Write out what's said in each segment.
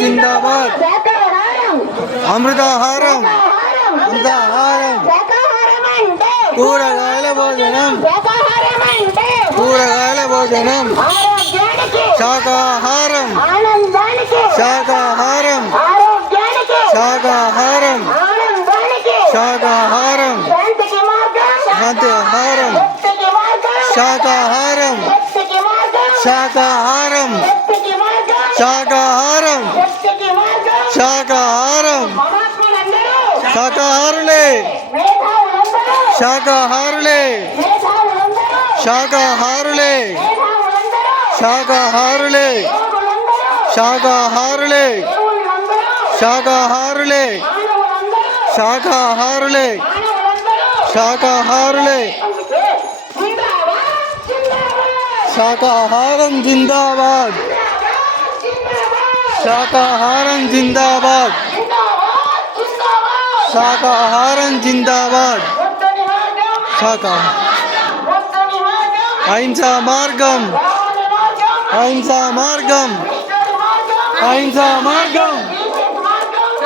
జిందాబాద్. అమృతాహారం అమృతాహారం. కూరగాయల భోజనం కూరగాయల భోజనం. శాకాహారం శాకాహారం శాకాహారం శాకాహారం. శాంతిహారం శాకాహారం శాకాహారం శాకాహారం శాకాహారం. శాకాహారులే శాకాహారులే శాకాహారులే శాకాహారులే శాకాహారులే శాకాహారులే శాకాహారులే శాకాహారులే. శాకాహారం జిందాబాద్. శాకాహారం జిందాబాద్. శాకాహారం జిందాబాద్. అహింసా మార్గం అహింసా మార్గం అహింసా మార్గం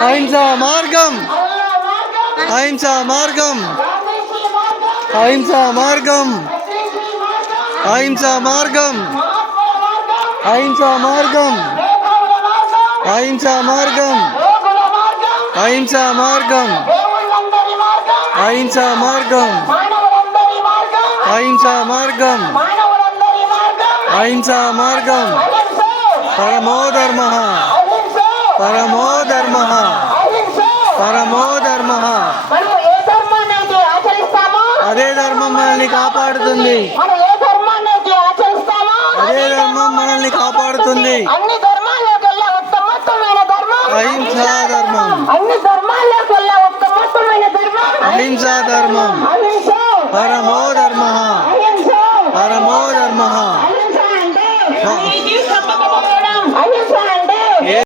అహింసా మార్గం అహింసా మార్గం అహింసా మార్గం అహింసా మార్గం అహింసా మార్గం అహింసా మార్గం అహింసా మార్గం అహింసా మార్గం అహింసా మార్గం అహింసా మార్గం. పరమో ధర్మ పరమో ధర్మ పరమో ధర్మ. అదే ధర్మం మనల్ని కాపాడుతుంది. అదే ధర్మం మనల్ని కాపాడుతుంది. అహింసా ధర్మం అహింసా ధర్మం. పరమో ధర్మ పరమో ధర్మ.